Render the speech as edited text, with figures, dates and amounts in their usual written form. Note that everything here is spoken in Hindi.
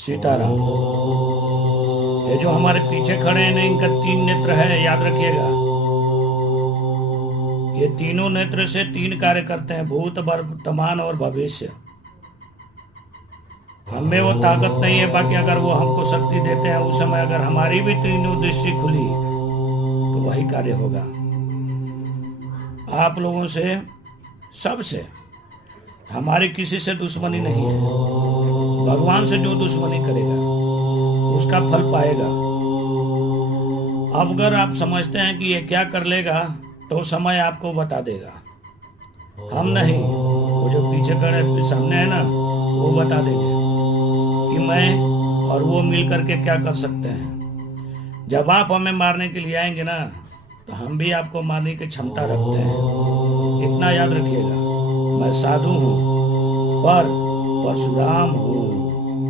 सीताराम। ये जो हमारे पीछे खड़े हैं ना, इनका 3 नेत्र है, याद रखिएगा। ये तीनों नेत्र से 3 कार्य करते हैं, भूत वर्तमान और भविष्य। हमें वो ताकत नहीं है, बाकी अगर वो हमको शक्ति देते हैं, उस समय अगर हमारी भी तीनों दृष्टि खुली तो वही कार्य होगा। आप लोगों से, सबसे हमारी किसी से दुश्मनी नहीं है। भगवान से जो दुश्मनी करेगा उसका फल पाएगा। अब अगर आप समझते हैं कि ये क्या कर लेगा, तो समय आपको बता देगा। हम नहीं, वो जो पीछे खड़े सामने है ना, वो बता देंगे कि मैं और वो मिल करके क्या कर सकते हैं। जब आप हमें मारने के लिए आएंगे ना, तो हम भी आपको मारने की क्षमता रखते हैं। इतना याद रखिएगा, मैं साधु हूँ पर परशुराम हूँ।